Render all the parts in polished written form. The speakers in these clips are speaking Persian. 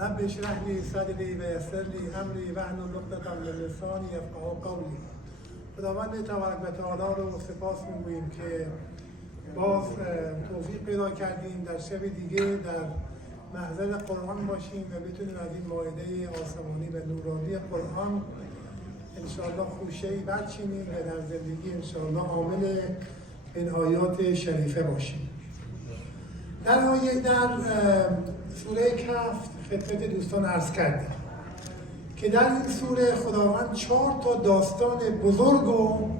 رب اشرح لي صدری و یسر لي امری واحلل عقدة من لسانی یفقهوا قولی. خداوند تبارک و تعالی رو سپاس می‌گوییم که باز توفیق پیدا کردیم در شب دیگه در محضر قرآن باشیم و بتونیم از این مائده آسمانی و نورانی قرآن انشاءالله خوشه‌ای برچینیم و در زندگی انشاءالله عامل این آیات شریفه باشیم. در سوره کهف خدمت دوستان عرض کردیم که در این سوره خداوند 4 تا داستان بزرگ رو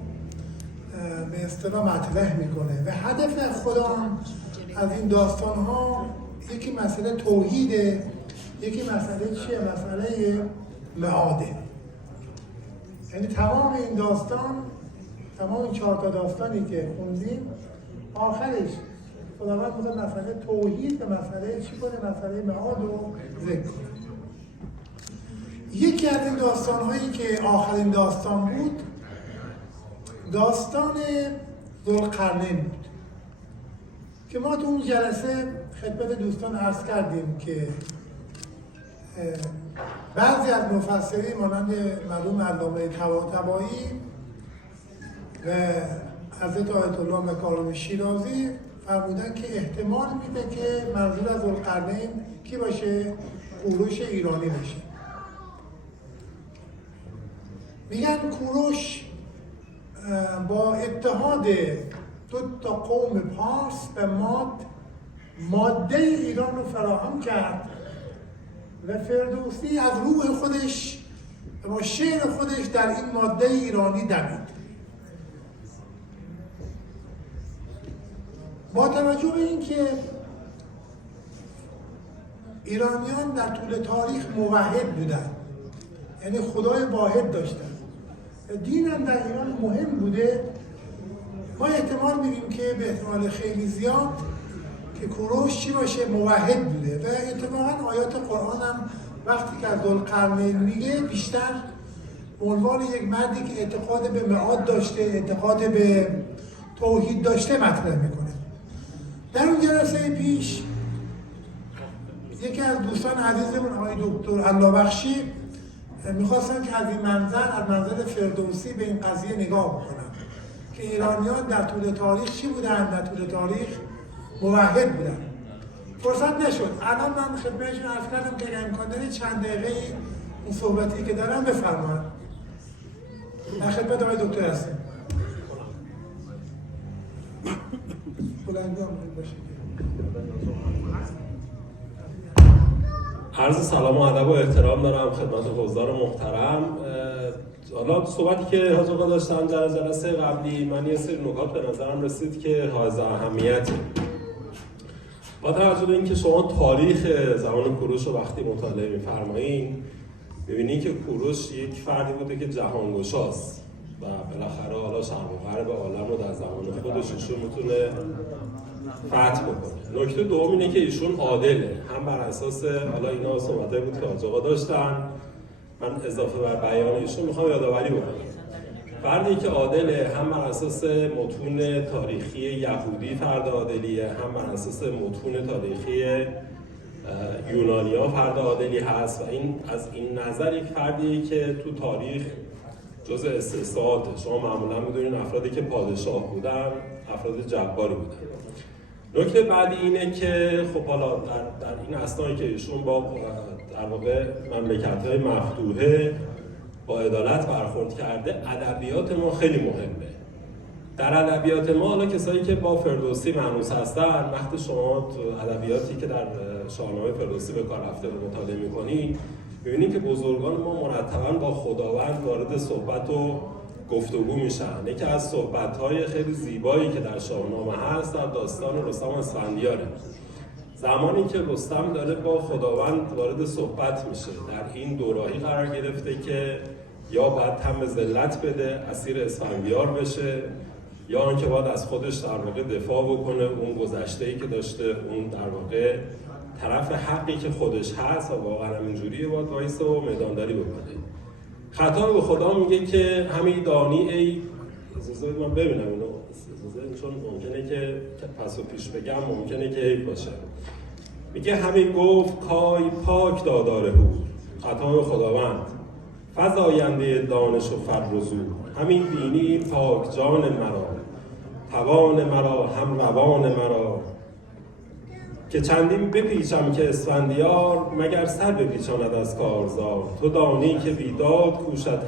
به اصطلاح مطرح میکنه و هدف خدا از این داستان ها یکی مسئله توحیده، یکی مسئله چیه؟ مسئله معاده. یعنی تمام این داستان، تمام این 4 تا داستانی که خوندیم آخرش خداوند می‌خواد مسئله توحید و مسئله چی کنه؟ مسئله معاد رو ذکر کنه. یکی از این داستان‌هایی که آخرین داستان بود داستان ذوالقرنین بود که ما تو اون جلسه خدمت دوستان عرض کردیم که بعضی از مفسرین مانند مرحوم علامه طباطبایی و حضرت آیت الله مکارم شیرازی فرمودن که احتمال میده که منظور از ذوالقرنین کی باشه؟ کوروش ایرانی باشه. میگن کوروش با اتحاد 2 تا قوم پارس و ماده ایران رو فراهم کرد و فردوسی از روح خودش و با شعر خودش در این ماده ایرانی دمید. با توجه به اینکه ایرانیان در طول تاریخ موحد بودن، یعنی خدای واحد داشتن، دین هم در ایران مهم بوده، ما احتمال می‌دیم که به احتمال خیلی زیاد که کوروش چی باشه؟ موحد بوده. و اتفاقا آیات قرآن هم وقتی که از ذوالقرنین میگه بیشتر عنوان یک مردی که اعتقاد به معاد داشته، اعتقاد به توحید داشته مطرح میکنه. در اون جلسه پیش یکی از دوستان عزیزمون آقای دکتر اللهبخشی میخواستن که از این منظر، از منظر فردوسی به این قضیه نگاه بکنن که ایرانیان در طول تاریخ چی بودن؟ در طول تاریخ موحد بودن. فرصت نشد. الان من خدمتشون عرض کردم که اگر امکان داره چند دقیقه اون صحبتی که دارم بفرمایید. در خدمت آقای دکتر هستم. عرض سلام و ادب و احترام دارم خدمت حضار محترم. حالا صحبتی که حاج آقا داشتن در جلسه قبلی، من یه سری نکات به نظرم رسید که حائز اهمیته. با توجه به اینکه شما تاریخ زمان کوروش رو وقتی مطالعه می‌فرمایید، می‌بینید که کوروش یک فردی بوده که جهانگشاست و بالاخره حالا شرق و غرب عالم رو در زمان خودش ایشون میتونه فتح بکنه. نکته دوم اینه که ایشون عادله، هم بر اساس حالا اینا صحبتایی بود که حاج آقا داشتن، من اضافه بر بیان ایشون میخوام یادآوری بکنم. فردی که عادله هم بر اساس متون تاریخی یهودی فرد عادلیه، هم بر اساس متون تاریخی یونانیا فرد عادلی هست و این از این نظر یک فردیه که تو تاریخ جزء استثناءاته. شما معمولا می‌دونید افرادی که پادشاه بودن افراد جباری بودن. نکته بعدی اینه که خب حالا در این اثنایی که ایشون با در واقع مملکت‌های مفتوحه با عدالت برخورد کرده، ادبیات ما خیلی مهمه. در ادبیات ما حالا کسایی که با فردوسی مانوس هستن، وقتی شما ادبیاتی که در شاهنامه فردوسی به کار رفته رو مطالعه می‌کنید، می‌بینید که بزرگان ما مرتباً با خداوند وارد صحبت و گفتگو میشن. یکی از صحبت‌های خیلی زیبایی که در شاهنامه هست در داستان رستم اسفندیاره. زمانی که رستم داره با خداوند وارد صحبت میشه، در این دوراهی قرار گرفته که یا باید تن به ذلت بده، اسیر اسفندیار بشه، یا آنکه باید از خودش در واقع دفاع بکنه، اون گذشته‌ای که داشته، اون در واقع طرف حقی که خودش هست و واقعا اینجوریه باید وایسه و میدانداری بکنه. خطاب به خدا میگه که همی دانی ای، اجازه من ببینم اینو، چون ممکنه که پس و پیش بگم ممکنه که عیب باشه. میگه همین گفت کای پاک دادار هور، خطای خداوند فزاینده دانش و فر و زور. همین بینی پاک جان مرا، توان مرا هم روان مرا، که چندین بپیچم که اسفندیار، مگر سر بپیچاند از کارزار. تو دانی که بیداد کوشد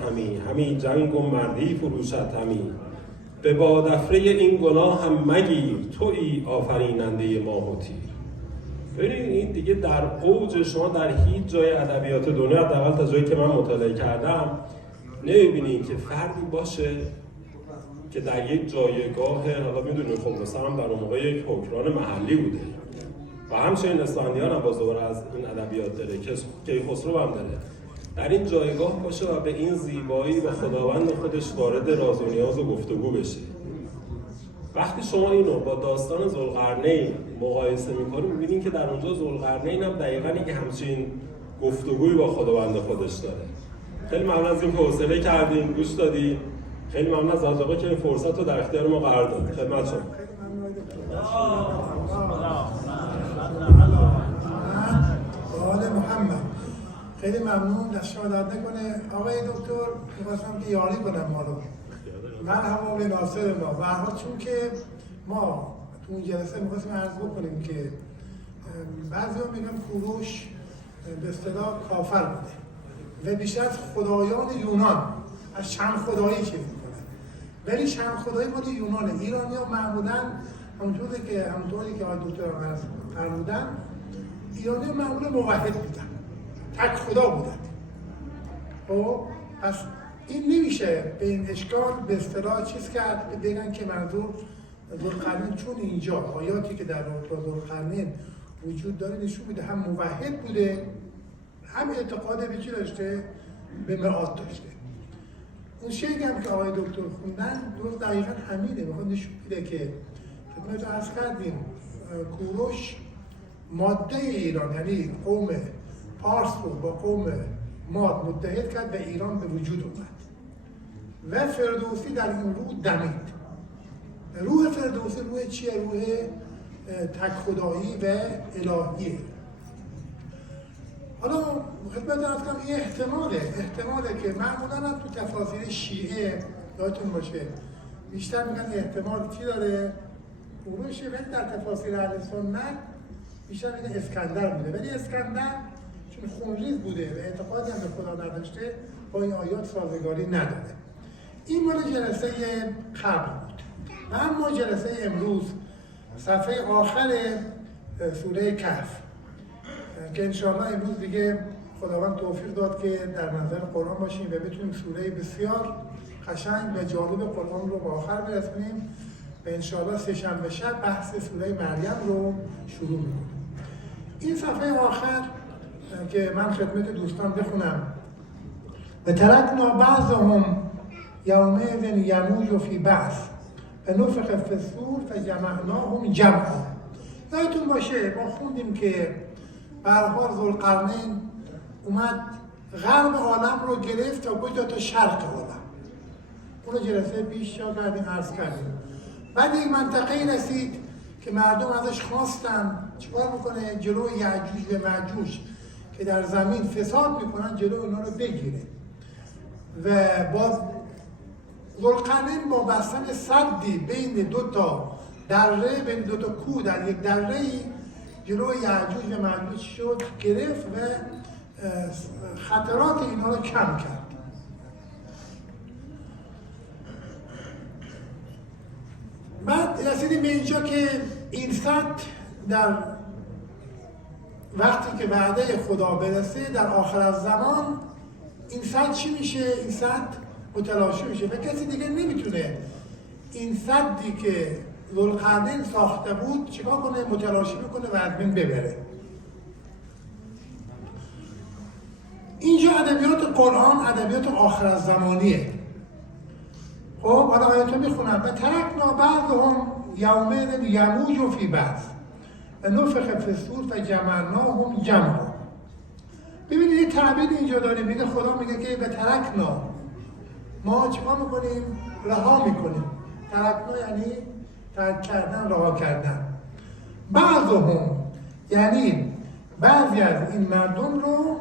همی جنگ و مردی فروشد همی. به بادافره این گناه هم مگیر، تویی آفریننده ماه و تیر. ببینید این دیگه در اوج، شما در هیچ جای ادبیات دنیا، حداقل تا جایی که من مطالعه کردم، نمی‌بینید که فردی باشه که در یک جایگاه، حالا میدونید خب مثلا هم در اون موقع یک حکمران محلی بوده و همچنین اسفندیار هم باز دوباره از این ادبیات داره که کیخسرو هم داره، در این جایگاه باشه و به این زیبایی و خداوند خودش وارد راز و نیاز و گفتگو بشه. وقتی شما اینو با داستان ذوالقرنین مقایسه می‌کنید، می‌بینید که در اونجا ذوالقرنین هم دقیقاً یک همچین گفتگویی با خداوند خودش داره. خیلی ممنون از این که حوصله کردین، گوش دادین. خیلی ممنون از آقا که این فرصت رو در اختیار ما قرار داد. خدمت شما. آل محمد. خیلی ممنون، دست شما درد نکنه. آقای دکتر می‌خواستم که یاری کنم ما رو. مرحبا به ناصر ما. و هر چون که ما تو اون جلسه می‌خواستیم عرض بکنیم که بعضی‌ها میگن کوروش به اصطلاح کافر بوده و بیشتر از خدایان یونان از چند خدایی چیز می‌کنه، ولی چند خدایی مال یونانه. ایرانی‌ها معمولاً همونطوری که آقای دکتر عرض فرمودن، ایرانی‌ها معمولاً موحد بودن، تک خدا بودن. خب پس این نمیشه به این اشکال به اصطلاح چیز کرد، بگن که منظور ذوالقرنین، چون اینجا آیاتی که در رابطه ذوالقرنین وجود داره نشون میده هم موحد بوده، هم اعتقاد به چی داشته؟ به معاد داشته. اون شعری هم که آقای دکتر خوندن درست دقیقاً همینه، میخواد نشون میده که خدمت عرض کردیم کوروش ماده ایران، یعنی قوم پارس رو با قوم ماد متحد کرد و ایران به وجود اومد و فردوسی در این روح دمید. روح فردوسی روح چیه؟ روح تک خدایی و الهیه. حالا خدمت عرض کنم این احتماله که معمولاً هم تو تفاسیر شیعه یادتون باشه بیشتر میگن احتمال چی داره؟ کوروشه، ولی در تفاسیر اهل سنت بیشتر میگن اسکندر بوده، ولی اسکندر چون خونریز بوده و اعتقادی هم به خدا نداشته با این آیات سازگاری نداره. این مال جلسه قبل بود و اما جلسه امروز صفحه آخر سوره کهف که انشاءالله امروز دیگه خداوند توفیق داد که در منظر قرآن باشیم و بتونیم سوره بسیار قشنگ و جالب قرآن رو به آخر برسونیم و انشاءالله سه‌شنبه شب بحث سوره مریم رو شروع می‌کنیم. این صفحه آخر که من خدمت دوستان بخونم: و ترکنا بعضهم یومئذ یموج فی بعض فنفخ فی الصور فجمعناهم جمعا. یادتون باشه ما خوندیم که به هر حال ذوالقرنین اومد غرب عالم رو گرفت تا گوش داد تا شرق عالم. اون رو جلسه پیش کردیم، عرض کردیم. بعد یک منطقه رسید که مردم ازش خواستن چیکار بکنه؟ جلو یعجوج و معجوج که در زمین فساد میکنن جلو اونا رو بگیره و با ذوالقرنین با بستن سدی بین دو تا دره، بین دو تا کوه در یک دره‌ای جلو یعجوج و معجوج شد، گرفت و خطرات اینا رو کم کرد. بعد رسیدیم به اینجا که این سد در وقتی که وعده خدا برسه در آخر از زمان این سد چی میشه؟ این سد متلاشی میشه و کسی دیگه نمیتونه این سدی که ذوالقرنین ساخته بود چیکار کنه؟ متلاشی بکنه و از بین ببره. اینجا ادبیات قرآن ادبیات آخر از زمانیه. خب حالا آیاتو میخونم: و ترکنا بعضهم یومئذ یموج فی بعض و نفخ فی الصور فجمعناهم جمعا. ببینید یه تعبیر اینجا داره، میگه خدا میگه که و ترکنا، ما چیکار میکنیم؟ رها میکنیم. ترکنا یعنی ترک کردن، رها کردن. بعضهم یعنی بعضی از این مردم رو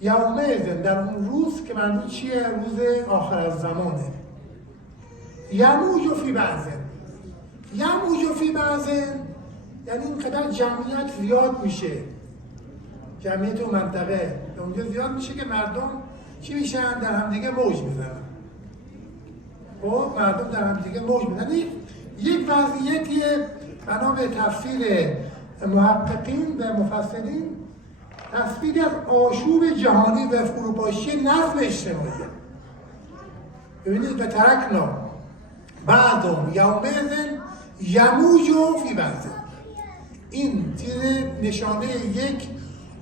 یومئذ در اون روز که منظور چیه؟ روز آخر از زمانه. یموج فی بعضن، یموج فی بعضن یعنی اینقدر جمعیت زیاد میشه، جمعیت اون منطقه به اونجا زیاد میشه که مردم چی میشن؟ در همدیگه موج میزنن. خب مردم در همدیگه موج میزنن. یک وضعیتی بنا به تفسیر محققین و مفسرین تصویری از آشوب جهانی و فروپاشی نظم اجتماعی. ببینید و ترکنا بعضهم یومئذ یموج فی بعض. این چیز نشانه یک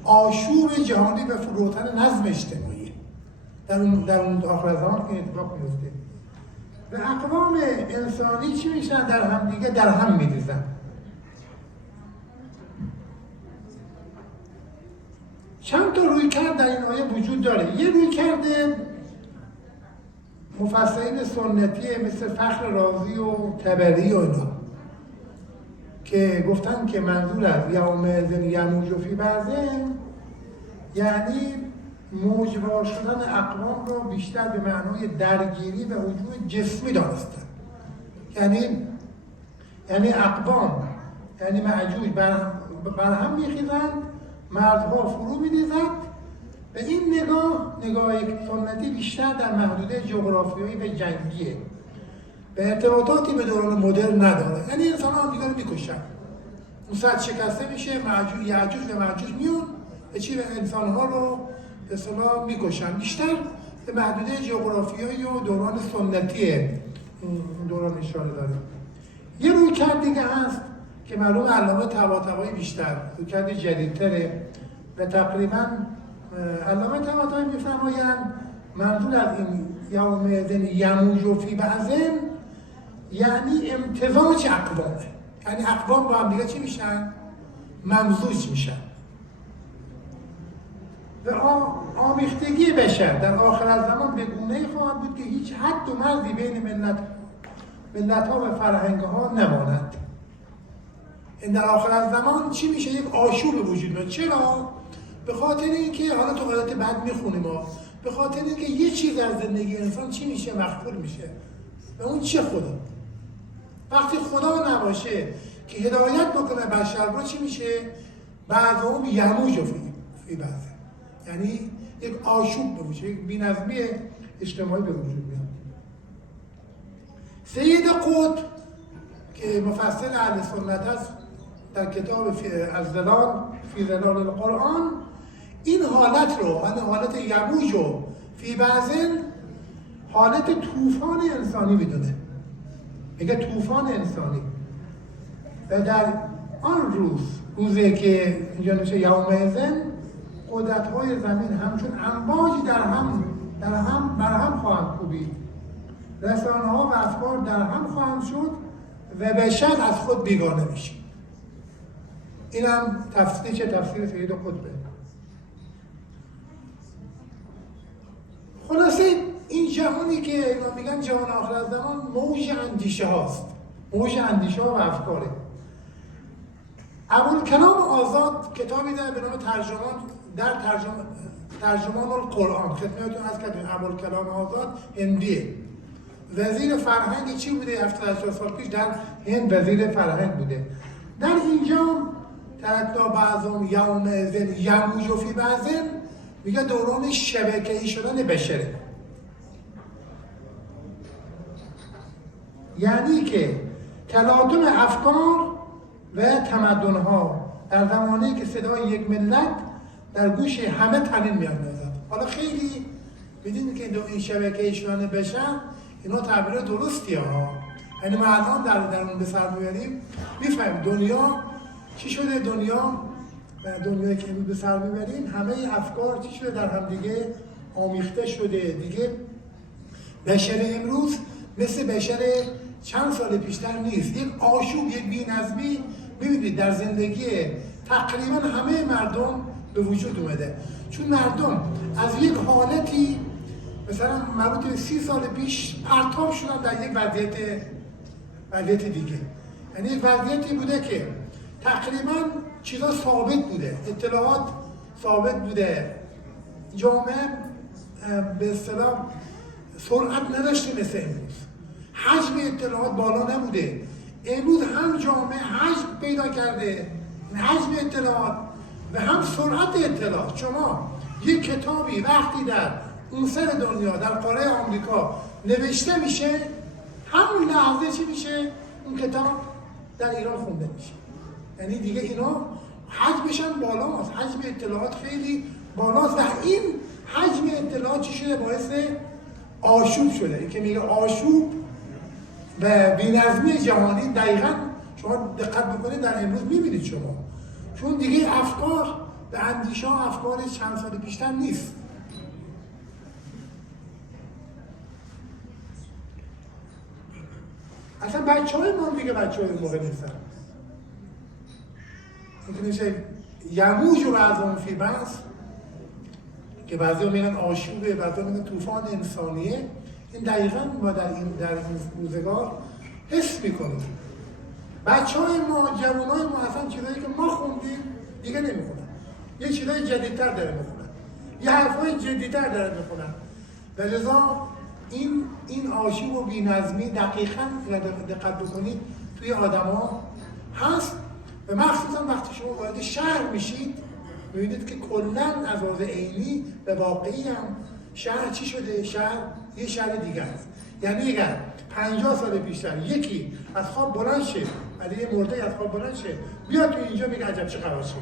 آشوب جهانی و فروتن نظم اجتماعی در اون آخر زمان این اتفاق میفته. و اقوام انسانی چی میشن؟ در هم دیگه در هم میریزن. چند تا رویکرد در این آیه وجود داره. یه رویکرد مفسرین سنتی مثل فخر رازی و طبری و اینا که گفتن که منظور از یومئذ یموج فی بعضن یعنی موجوار شدن اقوام رو بیشتر به معنای درگیری و وجود جسمی دانستن. یعنی اقوام یعنی معجوج بر هم میخیزند، مردها فرو میریزند. و این نگاه سنتی بیشتر در محدوده جغرافیایی و جنگیه و ارتباطاتی به دوران مدرن نداره. یعنی انسان ها هم دیگر رو میکشن، اون سد شکسته میشه، یعجوج و معجوج میون و چی به انسان ها رو به اصطلاح میکشن. بیشتر به محدوده جغرافیایی و دوران سنتی دوران اشاره داره. یه رویکرد دیگه هست که معلوم علامه طباطبایی بیشتر رویکرد جدیدتره و تقریبا علامه طباطبایی میفرمایند منظور از این یومئذ یموج فی بعضن یعنی امتزاج اقوامه. یعنی اقوام با هم دیگه چی میشن؟ ممزوج میشن. و آمیختگی بشر در آخر از زمان به گونه‌ای خواهد بود که هیچ حد و مرزی بین ملت‌ها و فرهنگ‌ها نماند. این در آخر از زمان چی میشه؟ یک آشوب وجود میاد. چرا؟ به خاطر اینکه حالا تو قضیت بعد میخونیم به خاطر اینکه یه چیز از زندگی انسان چی میشه؟ مخفول میشه. و اون چه؟ خدا. وقتی خدا نباشه که هدایت بکنه بشر رو چی میشه؟ بعضهم یموج فی بعض. یعنی یک آشوب به وجود، یک بی‌نظمی اجتماعی به وجود میاد. سید قطب که مفسر اهل سنت است در کتاب از ظلال فی ظلال القرآن این حالت رو، حالت یموج و فی بعضن حالت طوفان انسانی میدونه. میگه طوفان انسانی. و در آن روزی که اینجا نشه یومئذ قدرت‌های زمین همچون امواجی بر هم خواهند کوبید. رسانه‌ها و افکار در هم خواهند شد و بشر از خود بیگانه میشه. این هم تفسیر سید قطبه. خلاصه این جهانی که اینا میگن جهان آخر از زمان موج اندیشه هاست، موج اندیشه ها و افکاره. ابوالکلام آزاد کتابی داره به نام ترجمان القرآن، خدمتتون عرض کردیم. ابوالکلام آزاد هندیه، وزیر فرهنگ چی بوده؟ 70 سال پیش در هند وزیر فرهنگ بوده. در اینجا ترکنا بعضهم یومئذ یموج فی بعضن میگه دوران شبکه‌ای شدن بشره. یعنی که تلاطم افکار و تمدن‌ها در زمانی که صدای یک ملت در گوش همه تنین میاندازد. حالا خیلی می‌دونید که این شبکه‌ای شدن بشر اینا تعبیر درستی ها. یعنی ما الان در اون به سر میبریم میفهمیم دنیا چی شده. دنیایی که به سر میبریم همه افکار چی شده؟ در هم دیگه آمیخته شده. دیگه بشر امروز مثل بشر چند سال پیشتر نیست. یک آشوب، یک بی‌نظمی میبینید در زندگی تقریبا همه مردم به وجود اومده. چون مردم از یک حالتی مثلا مربوط به 30 سال پیش پرتاب شدن در یک وضعیت دیگه. یعنی یک وضعیتی بوده که تقریبا چیزا ثابت بوده، اطلاعات ثابت بوده، جامعه به اصطلاح سرعت نداشته مثل امروز، حجم اطلاعات بالا نبوده. امروز هم جامعه حجم پیدا کرده، حجم اطلاعات و هم سرعت اطلاعات. شما یک کتابی وقتی در اون سر دنیا در قاره آمریکا نوشته میشه، همون لحظه چی میشه؟ اون کتاب در ایران خونده میشه. یعنی دیگه اینا حجمش هم بالاست، حجم اطلاعات خیلی بالاست و این حجم اطلاعات چی شده؟ باعث آشوب شده. این که میگه آشوب و بی‌نظمی جهانی، دقیقاً شما دقت بکنید در امروز میبینید شما، چون دیگه افکار و اندیشه ها افکار چند سال پیشتر نیست. اصلا بچه‌های ما دیگه بچه‌های اون موقع نیستن. این میشه یموج و بعضهم فی بعض، که بعضی‌ها میگن آشوبه، بعضی‌ها میگن طوفان انسانیه. این دقیقاً ما در این روزگار حس می‌کنیم. بچه‌های ما، جوانای ما اصلا چیزایی که ما خوندیم دیگه نمی‌خونن. یه چیزای جدیدتر داره می‌خونن. یه حرفای جدیدتر داره می‌خونن. و لذا این آشوب و بی‌نظمی دقیقاً دقت بکنید توی آدم‌ها هست و مخصوصاً وقتی شما وارد شهر میشید می‌بینید که کلاً از لحاظ عینی و واقعی هم شهر چی شده؟ شهر یه شهر دیگه است. یعنی اگر 50 سال پیشتر یکی از خواب بلند شه، علی یه مرده از خواب بلند شه، بیاد تو اینجا میگه عجب چه خبر شده.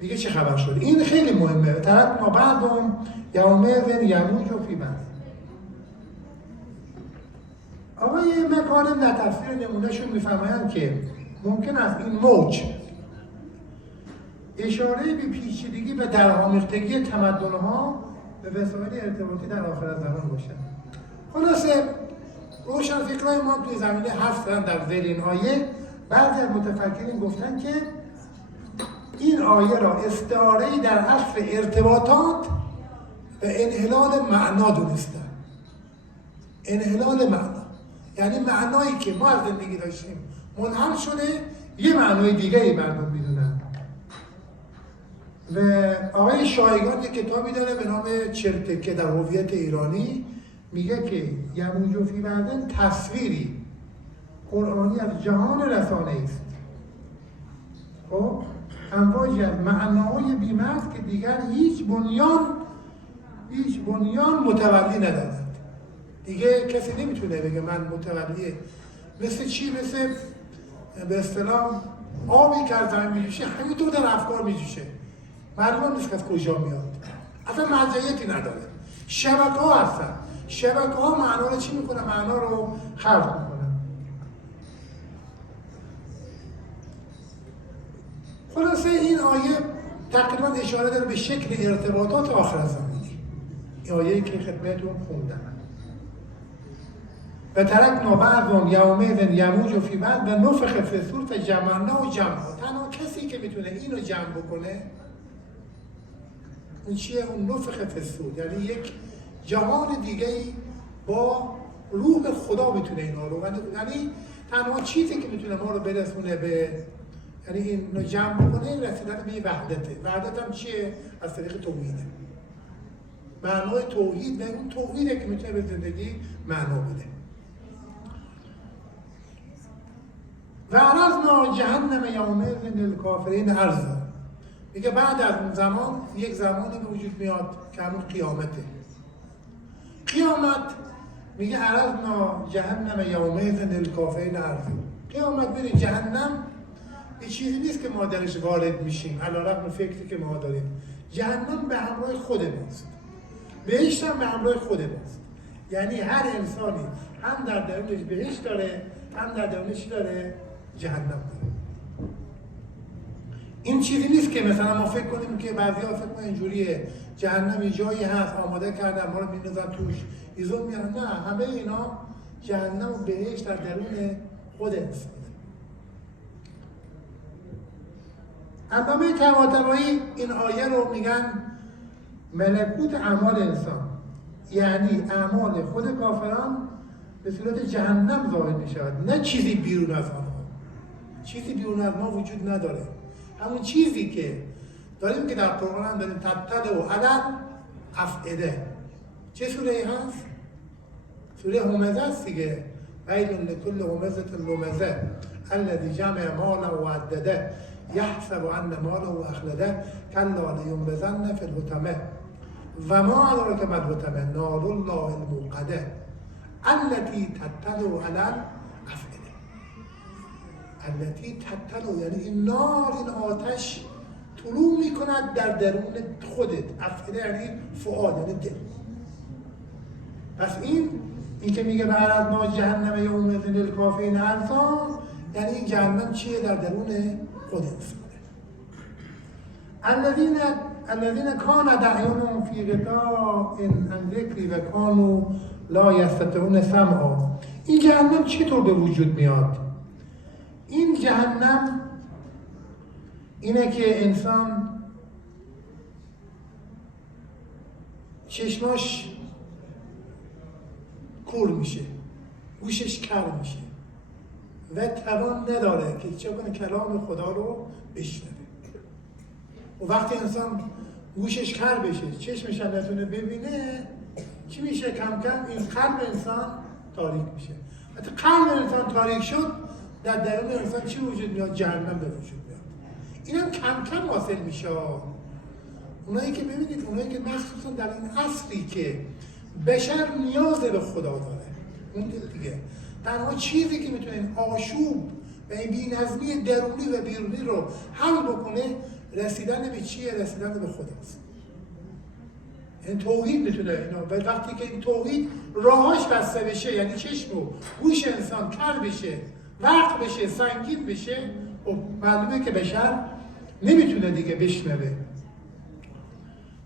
میگه چه خبر شده. این خیلی مهمه. طرف ما بعدم یومئذ یموج فی بعض. آقای مکارم در تفسیر نمونهشون میفرمایند که ممکن است این موج اشاره به پیچیدگی و درآمیختگی تمدن‌ها به وسایل ارتباطی در آخرزمان باشد. خلاصه روشنفکرای ما توی زمینه حرف زدن در ذیل این آیه. بعضی از متفکرین گفتن که این آیه را استعاره‌ای در عصر ارتباطات و انحلال معنا دونستن. انحلال معنا یعنی معنایی که ما از زندگی داشتیم منحل شده، یه معنای دیگری مردم میدونن. و آقای شایگان یک کتابی داره به نام چرتکه در هویت ایرانی، میگه که یموج فی بعض تصویری قرآنی از جهان رسانه است. خب امواجی از معناهای بی‌مغز که دیگر هیچ بنیان متولی ندارد. دیگه کسی نمیتونه بگه من متولیه. مثل چی؟ مثل به اصطلاح آبی که از زمین میجوشه همینطور در افکار میجوشه، معلوم نیست که از کجا میاد، اصلا مرجعیتی نداره. شبکه ها هستن، شبکه ها معنا رو چی میکنن؟ معنا رو خلق میکنن. خلاصه این آیه تقریبا اشاره داره به شکل ارتباطات آخرزمانی. این آیه‌ای که خدمتتون خوندم. و ترکنا بعضهم یومئذ یموج فی بعض و نفخ فی الصور فجمعناه جمعا. تنها کسی که میتونه اینو جمع بکنه اون چیه؟ اون نفخ فی الصور، یعنی یک جهان دیگه‌ای با روح خدا میتونه اینا رو، یعنی تنها چیزی که میتونه ما رو برسونه به، یعنی اینو جمع بکنه، رسیدن به وحدته. وحدت هم چیه؟ از طریق توحیده. معنای توحید و اون توحیده که میتونه به زندگی معنا بده. و عرضنا جهنم یومئذ للکافرین عرضا. میگه بعد از اون زمان یک زمانی به وجود میاد که همون قیامته. قیامت میگه عرضنا جهنم یومئذ للکافرین عرضا. قیامت میره جهنم یه چیزی نیست که ما درش وارد میشیم علیرغم فکری که ما داریم. جهنم به همراه خود ماست، بهشت هم به همراه خود ماست. یعنی هر انسانی هم در درونش بهشت داره، هم در درونش داره جهنم داره. این چیزی نیست که مثلا ما فکر کنیم که بعضی‌ها فکر کنن اینجوریه جهنم جایی هست آماده کردن ما رو میندازن توش ایزون میارن. نه، همه اینا جهنم و بهشت در درون خود انسان. علامه طباطبایی این آیه رو میگن ملکوت اعمال انسان، یعنی اعمال خود کافران به صورت جهنم ظاهر می شود، نه چیزی بیرون از آنها. چیزی بیرون از ما وجود نداره. همون چیزی که داریم که در قرآن هم داریم تبتل و علم افعده. چه سوره ای هست؟ سوره همزه است دیگه. ویل لکل همزة لمزه الذی جمع مالا و عدده یحسب ان ماله اخلده کلا لینبذن فی الحطمه و ما ادراک ما الحطمه نار الله الموقده التي تطلع علی الافئده. التي تطلع یعنی این نار، این آتش طلوع میکند در درون خودت. افئده یعنی فؤاد، یعنی دل. پس این که میگه بعد از ما جهنم یومئذ للکافرین عرضا، یعنی این جهنم چیه؟ در درون خود انسانه. الذین کان اعینهم فی غطاء عن ذکری و کانوا لا یستطیعون سمعا. این جهنم چطور به وجود میاد؟ این جهنم اینه که انسان چشماش کور میشه، گوشش کر میشه و توان نداره که چه کنه کلام خدا رو بشنوه. و وقتی انسان گوشش کر بشه، چشمش هم نتونه ببینه، چی میشه؟ کم کم این قلب انسان تاریک میشه. وقتی قلب انسان تاریک شد، در درون انسان چی وجود میاد؟ جهنم به وجود میاد. اینم کم کم حاصل میشه. اونایی که ببینید، اونایی که مخصوصا در این عصری که بشر نیاز به خدا داره، اون دیگه تنها چیزی که میتونه این آشوب و این بی‌نظمی درونی و بیرونی رو حل بکنه رسیدن به چیه؟ رسیدن به خداست. این توحید میتونه اینو. و وقتی که این توحید راهاش بسته بشه، یعنی چشم و گوش انسان کر بشه، وقت بشه، سنگین بشه، خب معلومه که بشر نمیتونه دیگه بشنوه.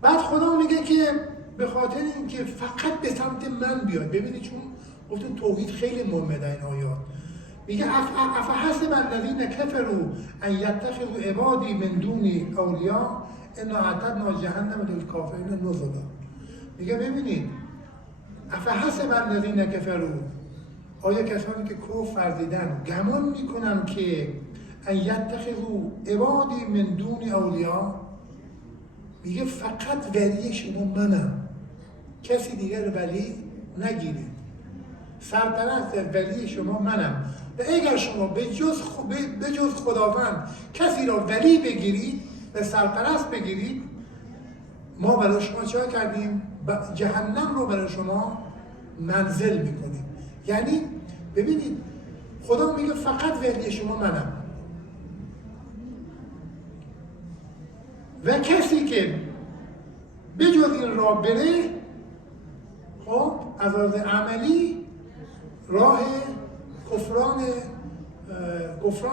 بعد خدا میگه که به خاطر اینکه فقط به سمت من بیاد. ببینید چون گفتن توحید خیلی مهمه در این آیات. میگه افحسب الذین کفروا ان یتخذوا عبادی من دونی اولیاء انا اعتدنا جهنم للکافرین نزلا. میگه ببینید افحسب الذین کفروا، آیا کسانی که کفر ورزیدن گمان میکنن که ان یتخذوا عبادی من دونی اولیاء، میگه فقط ولی شما منم، کسی دیگر رو ولی نگیرید، سرپرست ولی شما منم. و اگر شما به جز خداوند کسی را ولی بگیرید و سرپرست بگیرید، ما برای شما چه کردیم؟ جهنم رو برای شما منزل میکنیم. یعنی ببینید خدا میگه فقط ولی شما منم و کسی که به جز این راه بره، خب از لحاظ عملی راه کفران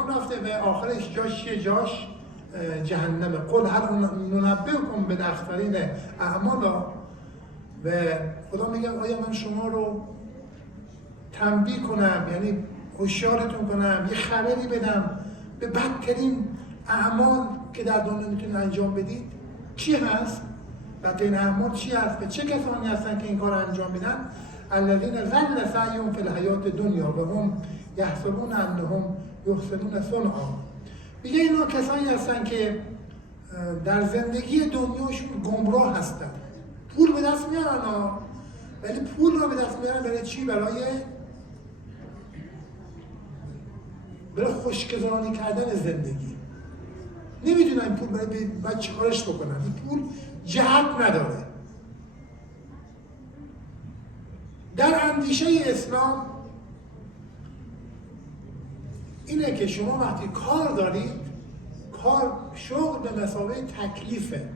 رفته و آخرش جاش جاش جهنمه. قل هل ننبئکم بالاخسرین اعمالا. و خدا میگه آیا من شما رو تنبیه کنم، یعنی هوشیارتون کنم، یه خبری بدم به بدترین اعمال که در دنیا میتونید انجام بدید؟ چی هست؟ بدترین اعمال چی هست؟ و چه کسانی هستن که این کار انجام میدن؟ الذین ضل سعیهم فی الحیات الدنیا و هم یحسبون انهم یحسنون صنعا. میگه اینا کسانی هستن که در زندگی دنیاشون گمراه هستن، پول به دست میارن ولی پول رو به دست میارن برای چی؟ برای خوشگذرانی کردن زندگی. نمیدونن این پول باید چه کارش بکنن. این پول جهت نداره. در اندیشه اسلام اینه که شما وقتی کار دارید، شغل به مثابه تکلیفه.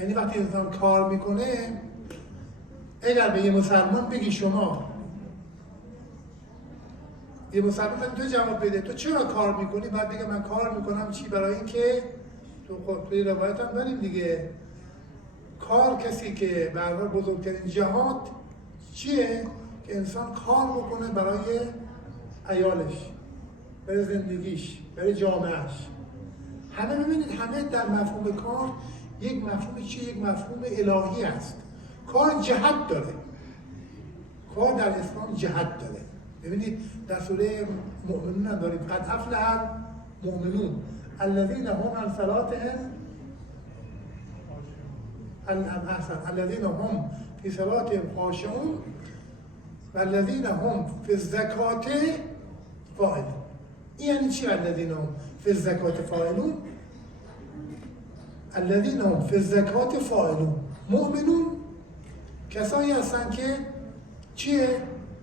یعنی وقتی انسان کار میکنه، اگر به یه مسلمان بگی شما، یه مسلمان تو جواب بده تو چرا کار میکنی؟ بعد بگه من کار میکنم چی؟ برای اینکه توی روایت هم داریم دیگه، کار کسی که برای بزرگترین جهاد چیه؟ که انسان کار بکنه برای عیالش، برای زندگیش، برای جامعهش. همه ببینید همه در مفهوم کار یک مفهوم چیه؟ یک مفهوم الهی است. کار جهت داره. کار در اسلام جهت داره. ببینید در سوره مؤمنون هم داریم قد افلح المؤمنون الذین هم عن صلاتهم الذین هم فی صلاتهم خاشعون و الذین هم فی الزکات فاعلون. این یعنی چی الذین هم فی الزکات فاعلون؟ الذین هم فی الزکات فاعلون، مؤمنون کسایی هستن که چیه؟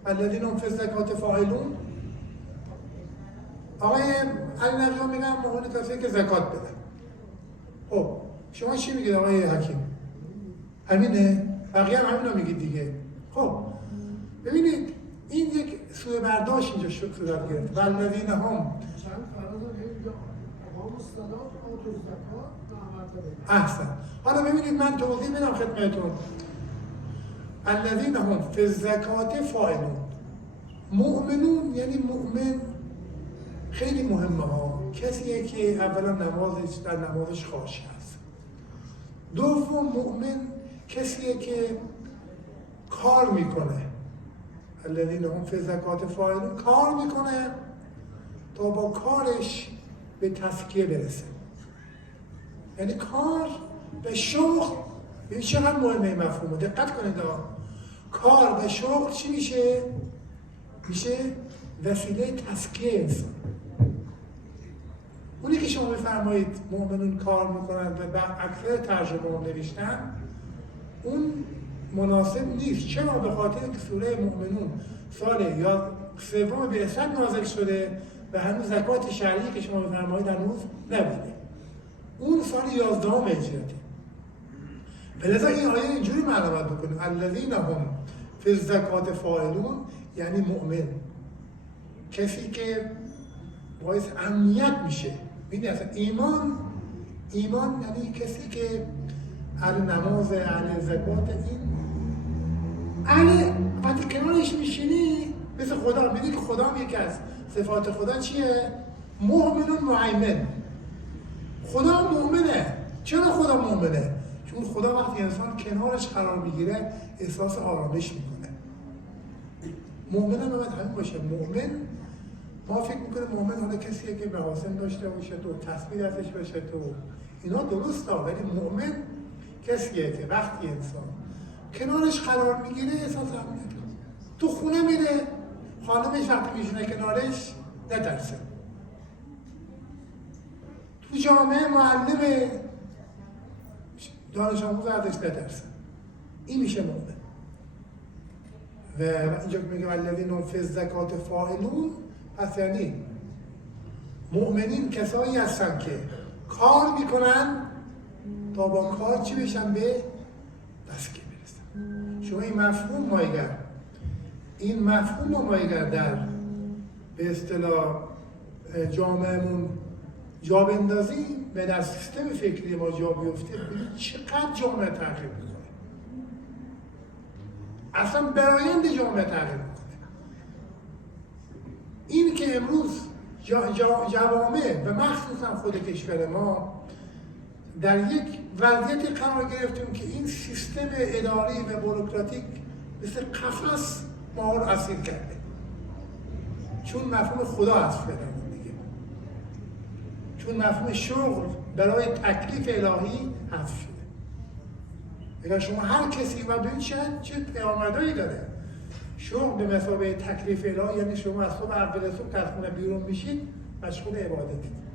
الذین هم فی الزکات فاعلون. آقای علی نقشان میگن مؤمن کسایی که زکات بدن. خب شما چی میگید آقای حکیم؟ همینه؟ بقیه هم همین رو میگید دیگه. خب ببینید این یک سوء برداشت اینجا صورت گرفت. والذین هم احسن. حالا ببینید من توضیح میدم خدمتتون. الذین هم فی الزکات فاعلون، مؤمنون یعنی مؤمن خیلی مهمه ها، کسیه که اولا در نمازش خاشع است. دوم مؤمن کسیه که کار میکنه. الذین هم فی الزکات فاعلون، کار میکنه تا با کارش به تزکیه برسه. یعنی کار به شغل. این چقدر مهمه مفهومه، دقت کنید. کار به شغل چی میشه؟ میشه وسیله تزکیه انسان. اونی که شما بفرمایید مؤمنون کار میکنن و اکثر ترجمه ها نوشتن، اون مناسب نیست. چرا؟ به خاطر که سوره مؤمنون سال یا سوم بعثت نازل شده و هنوز زکات شرعی که شما بفرمایید هنوز نبوده. اون سال 11 هجریه. لذا این آیه اینجوری معلومات بکنیم الذین هم فی الزکات فاعلون، یعنی مؤمن کسی که باعث امنیت میشه. ببینید اصلا ایمان یعنی کسی که اهل نماز، اهل زکات، این اهل وقتی کنارش میشینی مثل خدا. میدونی که خدا هم یکی از صفات خدا چیه؟ مؤمنون مهیمن. خدا مؤمنه. چرا خدا مؤمنه؟ چون خدا وقتی انسان کنارش قرار میگیره احساس آرامش میکنه. مؤمن هم باید همین باشه. مؤمن ما فکر میکنه مؤمن حالا کسیه که محاسن داشته باشه تو تصویر ازش باشه تو اینا درسته، ولی مؤمن کسیه که وقتی انسان کنارش قرار میگیره احساس امنیت کنه. تو خونه میره خانمش وقتی میشینه کنارش نترسه. تو جامعه معلم دانش آموز ازش نترسه. این میشه مؤمن. و اینجا که میگه الذین هم فی الزکات فاعلون، پس یعنی مؤمنین کسایی هستن که کار میکنن تا با کار چی بشن؟ به تزکیه برسن. شما این مفهوم مایگر در به اصطلاح جامعهمون جا بندازی و در سیستم فکری ما جا بیفته، ببینید چقدر جامعه تغییر میکنه. اصلا برآیند جامعه تغییر میکنه. این که امروز جوامع و مخصوصا خود کشور ما در یک وضعیتی قرار گرفتیم که این سیستم اداری و بوروکراتیک مثل قفس ما رو اسیر کرده. چون مفهوم خدا هست فعلا دیگه. چون مفهوم شغل برای تکلیف الهی حذف شده. اگر شما هر کسی و ببینید چه پیامدهایی داره. شغل به مثابه تکلیف الهی، یعنی شما از صبح اول صبح که از خونه بیرون میشید مشغول عبادتید.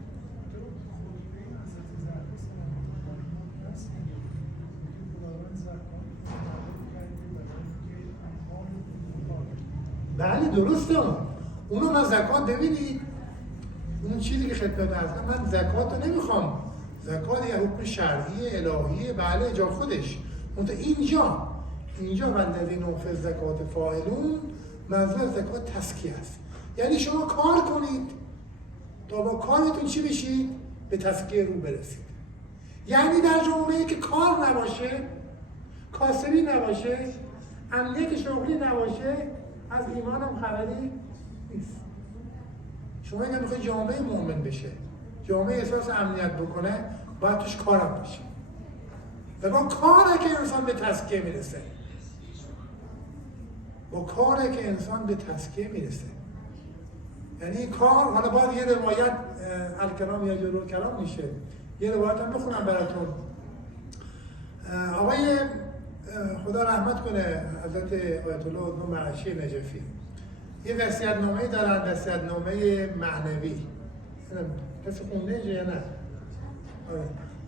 بله درسته. اونو من زکات ببینید، اون چیزی که خدمت هستم، من زکات رو نمیخوام. زکات یه حکم شرعی الهیه، بله جا خودش. منتها اینجا والذین هم فی الزکات فاعلون، منظور زکات تزکیه است. یعنی شما کار کنید تا با کارتون چی بشید؟ به تزکیه رو برسید. یعنی در جامعه‌ای که کار نباشه، کاسبی نباشه، امنیت شغلی نباشه، از ایمان هم خبری نیست. شما اگر میخواید جامعه مؤمن بشه، جامعه احساس امنیت بکنه، باید توش کارم باشه. و با کاره که انسان به تزکیه میرسه. با کاره که انسان به تزکیه میرسه. یعنی این کار، حالا باید یه روایت الکلام یا جلو کلام میشه، یه روایت هم بخونم براتون. آقای خدا رحمت کنه حضرت آیت الله ابن مرشی نجفی یه وصیت‌نامه‌ای دارن، وصیت‌نامه معنوی. کسی خونده یا نه؟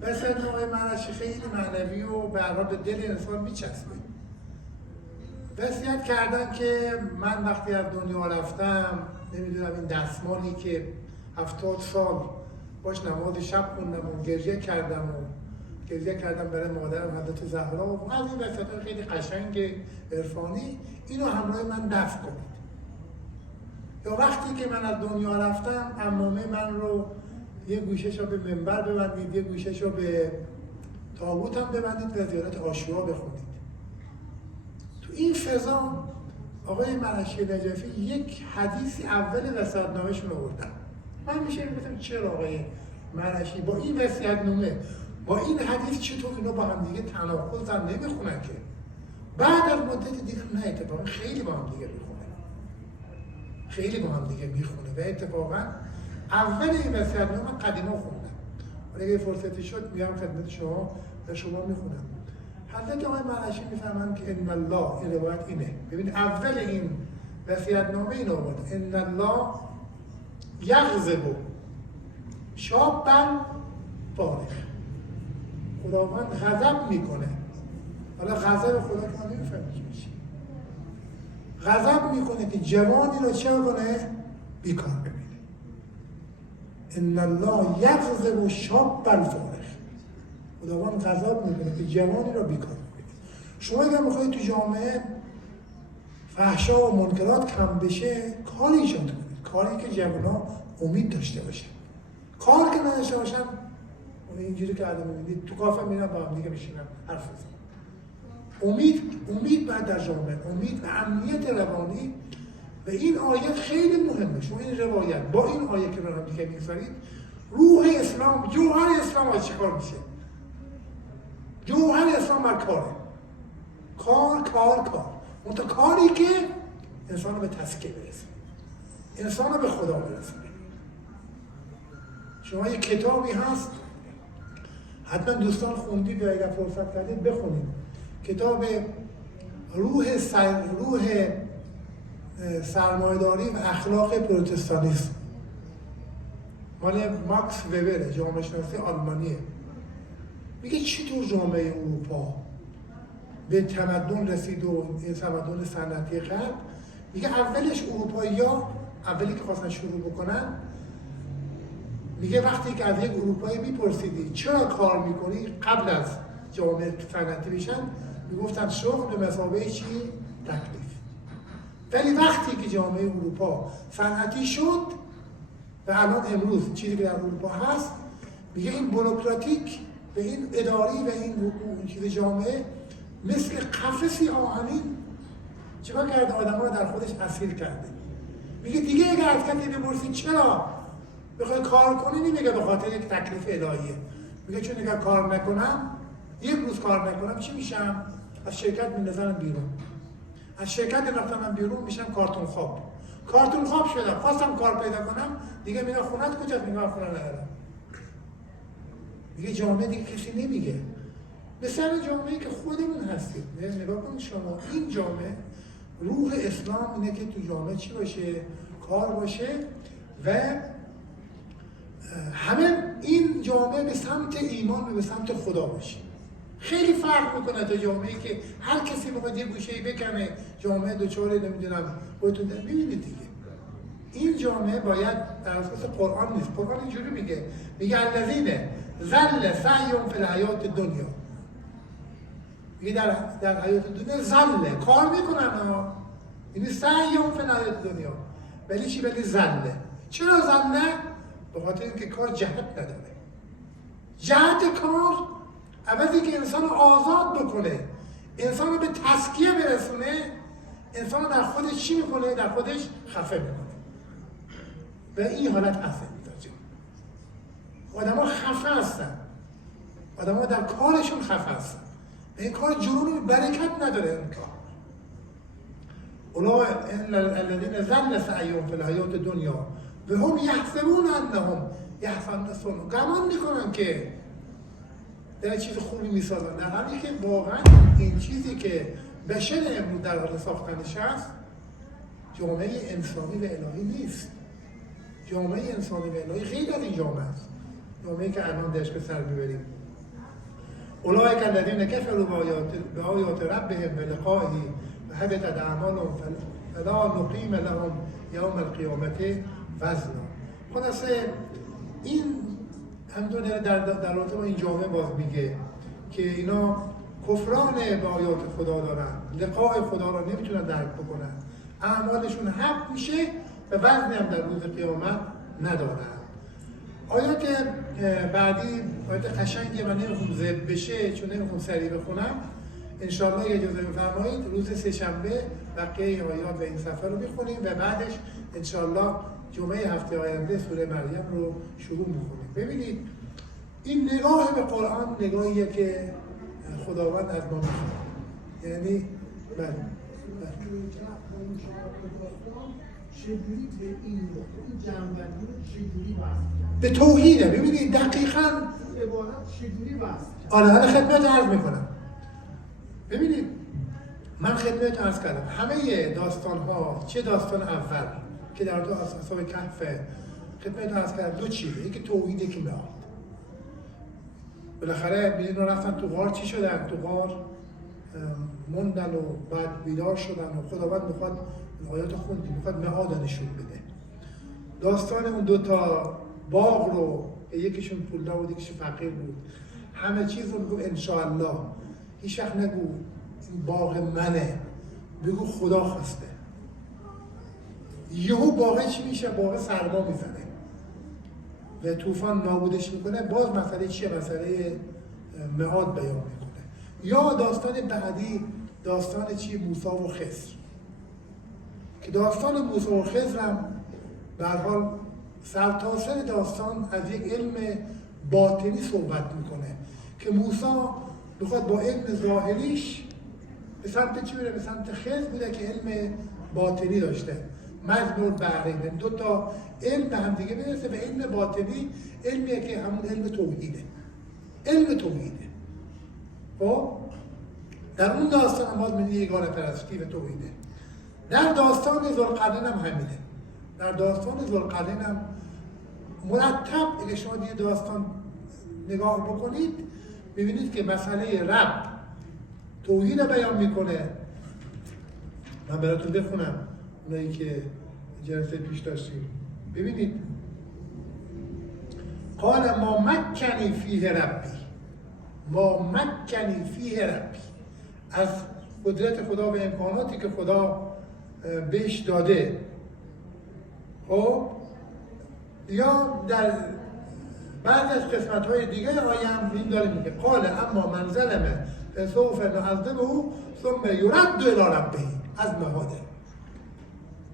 وصیت‌نامه مرشی خیلی معنوی و به هر حال به دل انسان میچسبه. وصیت کردن که من وقتی از دنیا رفتم، نمیدونم این دستمالی که 70 سال باش نماز شب خوندم و گریه کردم برای مادرم حضرت زهرا و از این وصیت‌های خیلی قشنگ عرفانی، اینو همراه من دفن کنید. یا وقتی که من از دنیا رفتم، عمامه من رو یه گوشش رو به منبر ببندید، یه گوشش رو به تابوت هم ببندید و زیارت عاشورا بخونید. تو این فضا آقای مرشی نجفی یک حدیثی اول وصیت‌نامه‌شون آوردن. من میشه میگم چرا آقای مرشی با این وصیت‌نامه با این حدیث چطور اینا با هم دیگه تناقض نمیخونن که بعد از مدت دیگه نه اتفاقا خیلی با هم دیگه میخونه و اتفاقا اول این وصیت‌نامه من قدیما خوندم. ولی اگه فرصتی شد میام خدمت شما و شما میخونم. حضرت آقای مرشی میفهمن که ان الله، این روایت اینه. ببینید اول این وصیت‌نامه اینو آورد، ان الله یغضب شابا فارغ. خداوند غضب میکنه. حالا غضب خدا که ما نمیفهمیم چی میشه. غضب میکنه که جوانی رو چه کنه؟ بیکار ببینه. ان الله یغضب شابا فارغ. خداوند غضب میکنه که جوانی رو بیکار ببینه. شما اگر میخواید تو جامعه فحشا و منکرات کم بشه، کاری ایجاد کنید. کاری که جوان‌ها امید داشته باشه. کار که نداشته باشن، اینجوری که آدم می‌بینید تو کافه میرن با هم دیگه میشینن حرف بزنن. امید بعد در جامعه، امید و امنیت روانی. و این آیه خیلی مهمه. شما این روایت با این آیه که رو هم دیگه می‌گذارید، روح اسلام، جوهر اسلام از چه کار میشه؟ جوهر اسلام بر کاره. کار. اون تا کاری که انسان رو به تزکیه برسه، انسان رو به خدا برسه. شما یه کتابی هست، حتما دوستان خوندید یا اگر فرصت کردید بخونید، کتاب روح سرمایه‌داری و اخلاق پروتستانیسم مال ماکس وبره، جامعه شناسی آلمانیه. میگه چطور جامعه اروپا به تمدن رسید و این تمدن صنعتی غرب. میگه اولش اروپایی‌ها اولی که خواستن شروع بکنن، میگه وقتی که از یک اروپایی میپرسیدی چرا کار میکنی قبل از جامعه صنعتی بشن، میگفتن شغل به مثابه چی؟ تکلیف. ولی وقتی که جامعه اروپا صنعتی شد و الان امروز چیزی که در اروپا هست، میگه این بوروکراتیک و این اداری و این چیز جامعه مثل قفسی آهنین چیکار کرده؟ آدم‌ها رو در خودش اسیر کرده. میگه دیگه اگر از کسی بپرسید چرا بخوای کار کنی، نمیگه به خاطر یک تکلیف الهیه. میگه چون اگر کار نکنم، یک روز کار نکنم چی میشم؟ از شرکت میندازنم بیرون. از شرکت رفتنم بیرون میشم کارتون خواب شدم. خواستم کار پیدا کنم، دیگه میگه خونت کجاست؟ میگه خونه ندارم. میگه جامعه دیگه کسی نمیگه. مثل جامعه‌ای که خودمون هستیم. نگاه کنید شما، این جامعه روح اسلام اینه که تو جامعه چی باشه؟ کار باشه و همه این جامعه به سمت ایمان و به سمت خدا باشه. خیلی فرق میکنه تا جامعه‌ای که هر کسی بخواد یه گوشه‌ای بکنه، جامعه دوچاره نمیدونم خودتون میبینید دیگه. این جامعه باید در اساس قرآن نیست. قرآن اینجوری میگه الذین ظل سعیهم فی الحیات الدنیا. میگه در حیات دنیا ظل کار میکنن ها، یعنی سعیهم فی الحیات دنیا، ولی چی؟ ولی ظله. چرا ظله؟ به خاطر اینکه کار جهت نداره. جهت کار عوضی که انسان آزاد بکنه، انسان رو به تزکیه برسونه، انسان رو در خودش چی میکنه؟ در خودش خفه میکنه. و این حالت هست. آدم ها خفه هستن، آدم ها در کارشون خفه هستن. این کار جنون برکت نداره. این کار اولئک الذین ضل سعیهم فی الحیاة الدنیا و هم یحسبون انهم یحسنون صنعا، گمان میکنن که در چیز خوبی میسازن، در حالی که واقعا این چیزی که بشر امروز در حال ساختنش هست جامعه انسانی و الهی نیست. جامعه انسانی و الهی خیلی از این جامعه است، جامعه که الان درش به سر میبریم. اولئک الذین کفروا بآیات ربهم بلقائه و حبطت اعمالهم فلا نقیم لهم یوم القیامة وزنا. خلاصه این همینطور در رابطه با این جامعه باز میگه که اینا کفران به آیات خدا دارن، لقاء خدا را نمیتونن درک بکنن، اعمالشون حق میشه و وزنی هم در روز قیامت ندارن. آیات بعدی آیات قشنگه و نمیخوام زب بشه چون نمیخوام سریع بخونم. انشاءالله یه اجازه بفرمایید روز سه‌شنبه بقیه آیات و این صفحه رو بخونیم و بعدش انشاءالله جمعه هفته آینده سوره مریم رو شروع میکنیم. ببینید این نگاه به قرآن نگاهیه که خداوند از ما میخواد. یعنی چجوری به این جنبندی رو چجوری وصل به توحیده. ببینید دقیقاً عبارت چجوری وصل. حالا خدمت عرض میکنم. ببینید من خدمت عرض کردم همه داستان ها، چه داستان اول که در تو اصحاب کهف خدمت عرض کردم دو چیزه، یکی توحیده که میاد. بالاخره بیدین رو رفتن تو غار، چی شدن؟ تو غار موندن و بعد بیدار شدن و خداوند میخواد آیات خوندیم میخواد معاد نشون بده. داستان اون دوتا باغ رو، یکیشون پولدار بود یکیشون فقیر بود، همه چیز رو میگو انشاءالله، هیچ وقت نگو این باغ منه، بگو خدا خواسته. یهو باغ چی میشه؟ باغ سرما میزنه و طوفان نابودش میکنه. باز مسئله چیه؟ مسئله معاد بیان میکنه. یا داستان بعدی داستان چیه؟ موسی و خضر، که داستان موسی و خضر هم به هر حال سرتاسر داستان از یک علم باطنی صحبت میکنه که موسی بخواد با علم ظاهریش به سمت چی بره؟ به سمت خضر بوده که علم باطنی داشته. مجموع البحرین، دو تا علم به هم دیگه برسه به علم باطنی، علمیه که همون علم توحیده. علم توحیده. خب در اون داستان هم باز می‌بینی یگانه پرستی و توحیده. در داستان ذوالقرنین هم همینه. در داستان ذوالقرنین هم مرتب اگه شما دیگه داستان نگاه بکنید ببینید که مسئله رب توحید بیان میکنه. من براتون بخونم اونایی که جلسه پیش داشتیم. ببینید قال ما مکنی فیه ربی، ما مکنی فیه ربی، از قدرت خدا و امکاناتی که خدا بهش داده. خب یا در بعد از قسمت‌های دیگه آیه هم این داره میگه قال اما من ظلم فسوف نعذبه ثم یرد الی ربه از مهاده.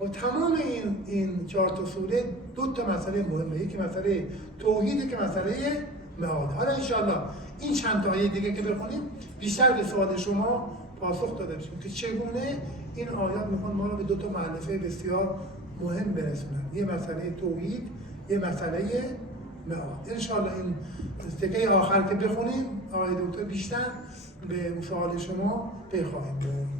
و تمام این 4 تا سوره 2 تا مسئله مهمه، یکی مسئله توحیده که مسئله معاد. حالا انشاءالله این چند تا آیه دیگه که بخونیم بیشتر به سوال شما پاسخ داده بشیم که چگونه این آیات میخوان ما رو به 2 تا معرفه بسیار مهم برسونن، یه مسئله توحید، یه مسئله معاد. انشاءالله این تکه آخر که بخونیم آقای دکتر بیشتر به سوال شما پی خواهیم بود.